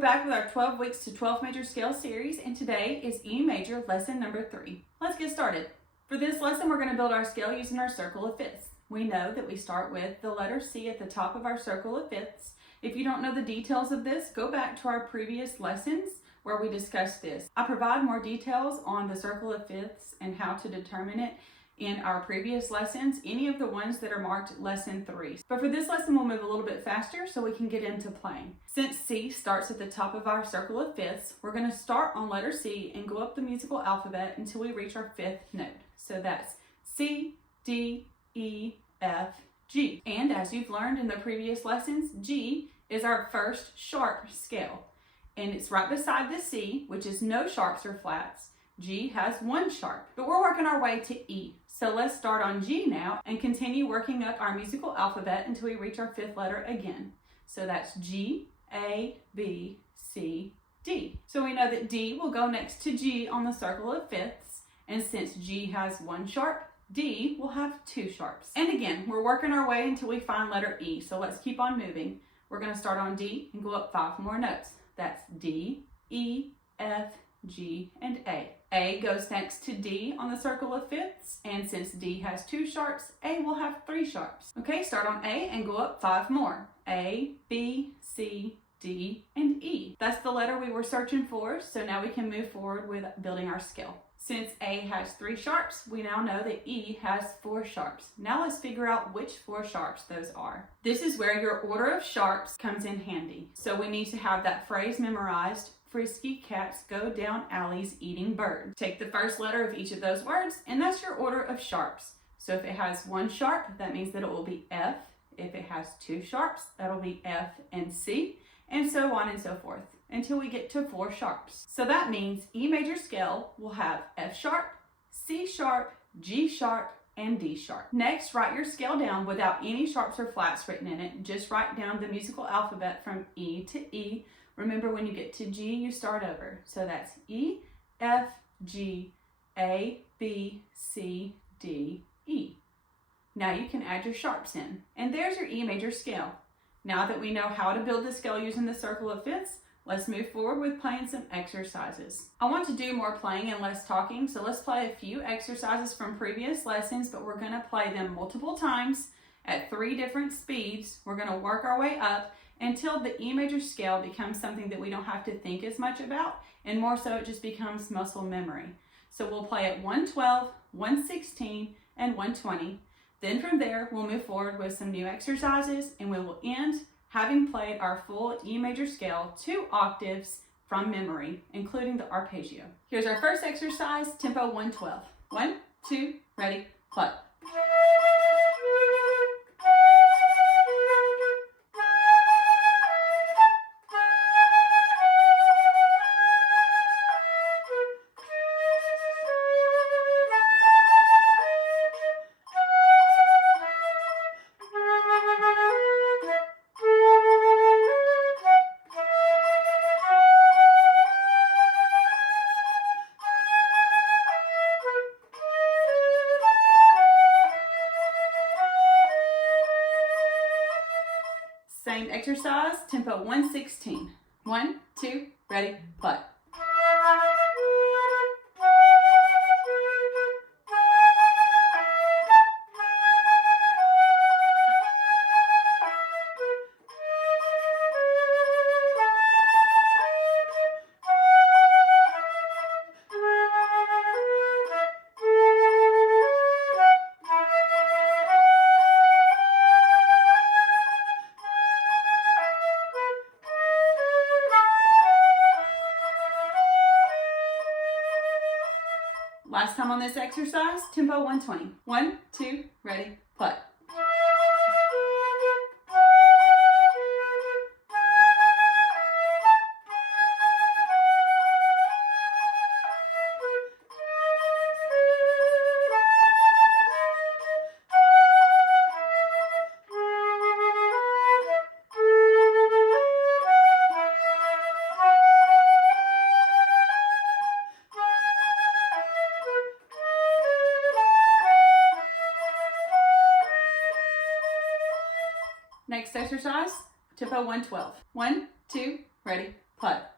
back with our 12 weeks to 12 major scale series, and today is E major lesson number 3. Let's get started. For this lesson, we're going to build our scale using our circle of fifths. We know that we start with the letter C at the top of our circle of fifths. If you don't know the details of this, go back to our previous lessons where we discussed this. I provide more details on the circle of fifths and how to determine it in our previous lessons, any of the ones that are marked lesson 3. But for this lesson, we'll move a little bit faster so we can get into playing. Since C starts at the top of our circle of fifths, we're going to start on letter C and go up the musical alphabet until we reach our 5th note. So that's C, D, E, F, G. And as you've learned in the previous lessons, G is our first sharp scale. And it's right beside the C, which is no sharps or flats. G has 1 sharp, but we're working our way to E. So let's start on G now and continue working up our musical alphabet until we reach our 5th letter again. So that's G, A, B, C, D. So we know that D will go next to G on the circle of fifths, and since G has 1 sharp, D will have 2 sharps. And again, we're working our way until we find letter E, so let's keep on moving. We're going to start on D and go up 5 more notes. That's D, E, F, G, and A. A goes next to D on the circle of fifths, and since D has 2 sharps, A will have 3 sharps. Okay, start on A and go up 5 more. A, B, C, D, and E. That's the letter we were searching for, so now we can move forward with building our scale. Since A has 3 sharps, we now know that E has 4 sharps. Now let's figure out which 4 sharps those are. This is where your order of sharps comes in handy. So we need to have that phrase memorized. Frisky cats go down alleys eating birds. Take the first letter of each of those words, and that's your order of sharps. So if it has 1 sharp, that means that it will be F. If it has 2 sharps, that'll be F and C, and so on and so forth, until we get to 4 sharps. So that means E major scale will have F sharp, C sharp, G sharp, and D sharp. Next, write your scale down without any sharps or flats written in it. Just write down the musical alphabet from E to E. Remember, when you get to G, you start over. So that's E, F, G, A, B, C, D, E. Now you can add your sharps in. And there's your E major scale. Now that we know how to build the scale using the circle of fifths, let's move forward with playing some exercises. I want to do more playing and less talking, so let's play a few exercises from previous lessons, but we're going to play them multiple times at 3 different speeds. We're going to work our way up until the E major scale becomes something that we don't have to think as much about, and more so it just becomes muscle memory. So we'll play at 112, 116, and 120. Then from there, we'll move forward with some new exercises, and we will end having played our full E major scale 2 octaves from memory, including the arpeggio. Here's our first exercise, tempo 112. 1, 2, ready, play. Same exercise, tempo 116. 1, 2, ready, play. Last time on this exercise, tempo 120. 1, 2, ready, play. Next exercise, tempo 112. 1, 2, ready, putt.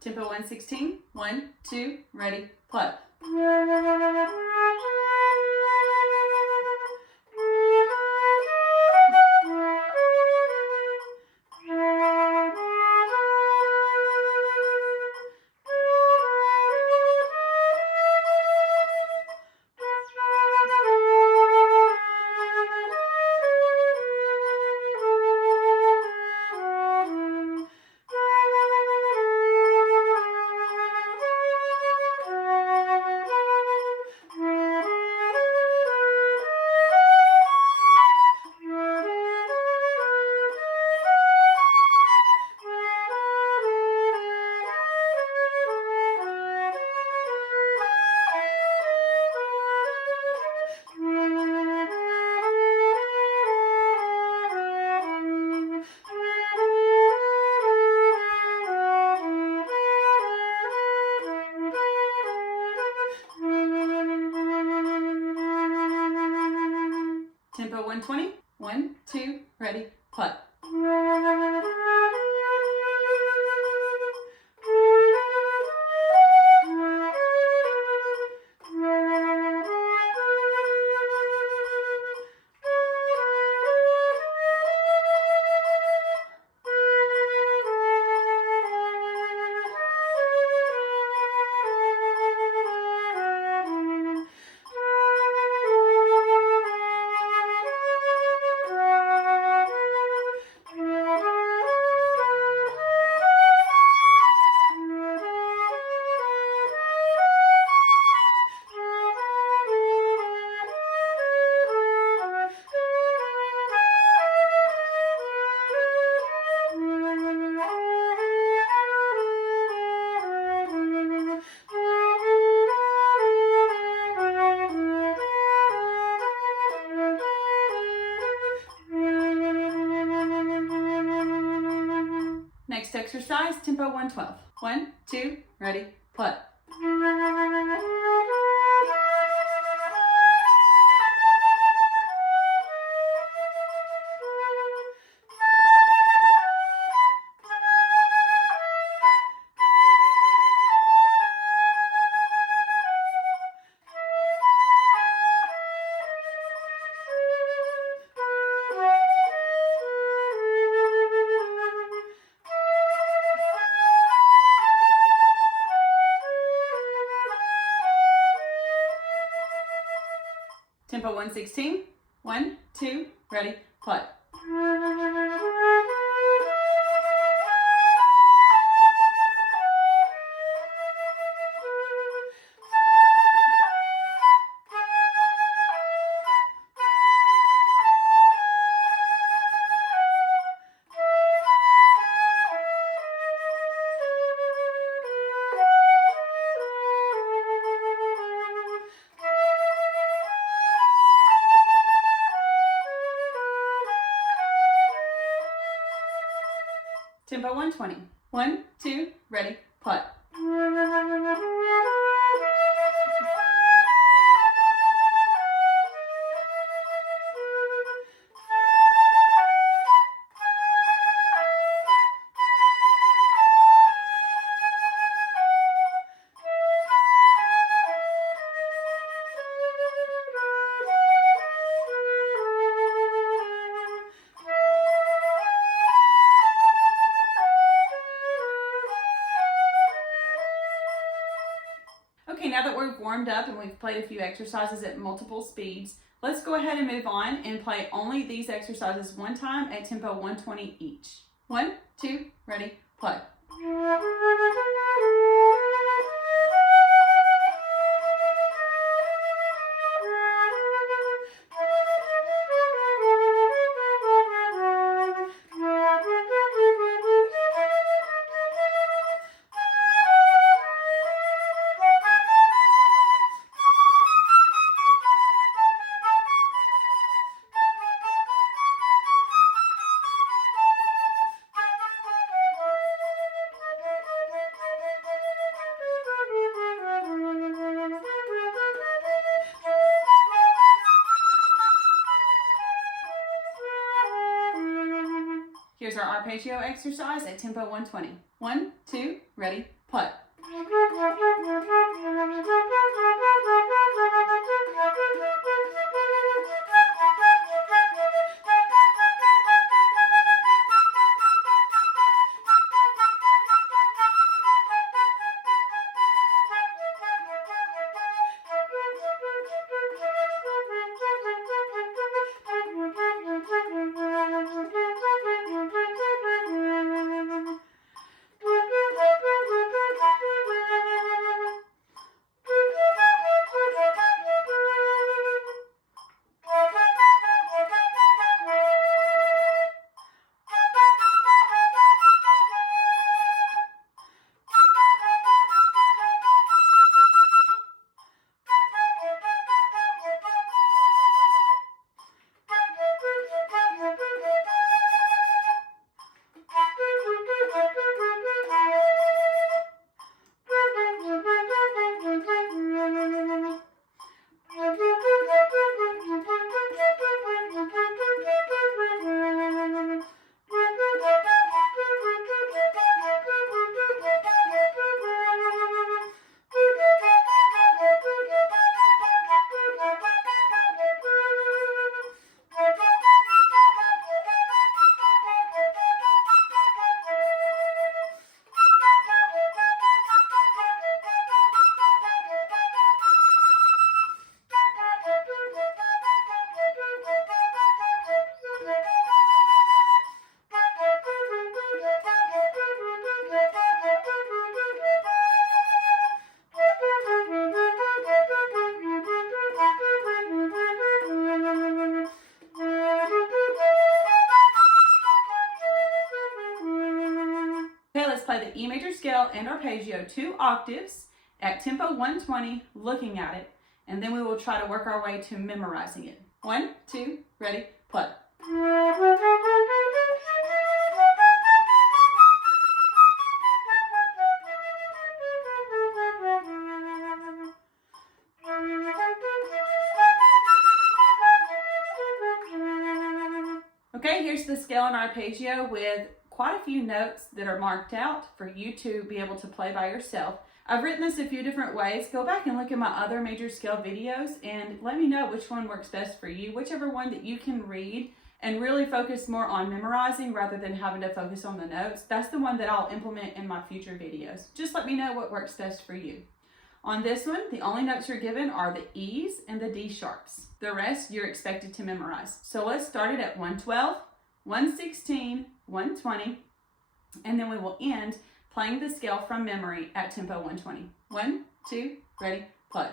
Tempo 116. 1, 2, ready, putt. Tempo 120. 1, 2, ready, putt. Next exercise, tempo 112. 1, 2, ready, putt. Tempo 116. 1, 2, ready, putt. Tempo 120. 1, 2, ready, putt. warmed up and we've played a few exercises at multiple speeds, let's go ahead and move on and play only these exercises one time at tempo 120 each. 1, 2, ready, play. Here's our arpeggio exercise at tempo 120. 1, 2, ready, play. Okay, let's play the E major scale and arpeggio 2 octaves at tempo 120, looking at it, and then we will try to work our way to memorizing it. 1, 2, ready, play. Okay, here's the scale and arpeggio with quite a few notes that are marked out for you to be able to play by yourself. I've written this a few different ways. Go back and look at my other major scale videos and let me know which one works best for you, whichever one that you can read and really focus more on memorizing rather than having to focus on the notes. That's the one that I'll implement in my future videos. Just let me know what works best for you. On this one, the only notes you're given are the E's and the D sharps. The rest you're expected to memorize. So let's start it at 112, 116, 120, and then we will end playing the scale from memory at tempo 120. 1, 2, ready, play.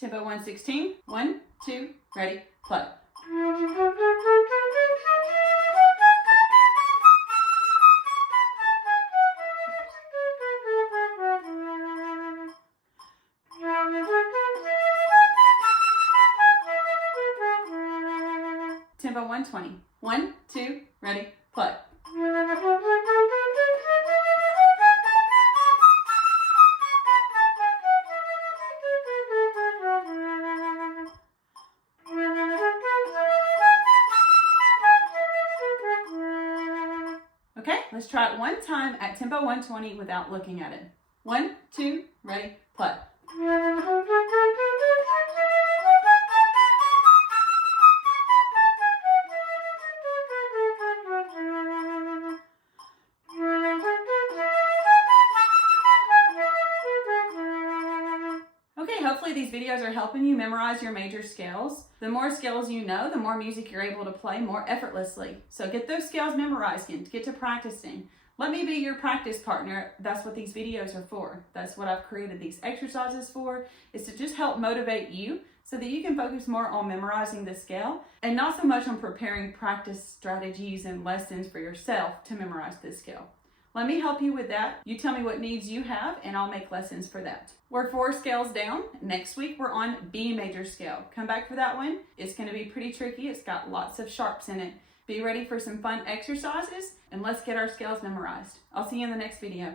Tempo 116, 1, 2, ready, play. Tempo 120. 1, 2, ready, play. Okay, let's try it one time at tempo 120 without looking at it. 1, 2, ready, play. Okay, hopefully these videos are helping you memorize your major scales. The more scales you know, the more music you're able to play more effortlessly. So get those scales memorized and get to practicing. Let me be your practice partner. That's what these videos are for. That's what I've created these exercises for, is to just help motivate you so that you can focus more on memorizing the scale and not so much on preparing practice strategies and lessons for yourself to memorize this scale. Let me help you with that. You tell me what needs you have and I'll make lessons for that. We're 4 scales down. Next week we're on B major scale. Come back for that one. It's going to be pretty tricky. It's got lots of sharps in it. Be ready for some fun exercises and let's get our scales memorized. I'll see you in the next video.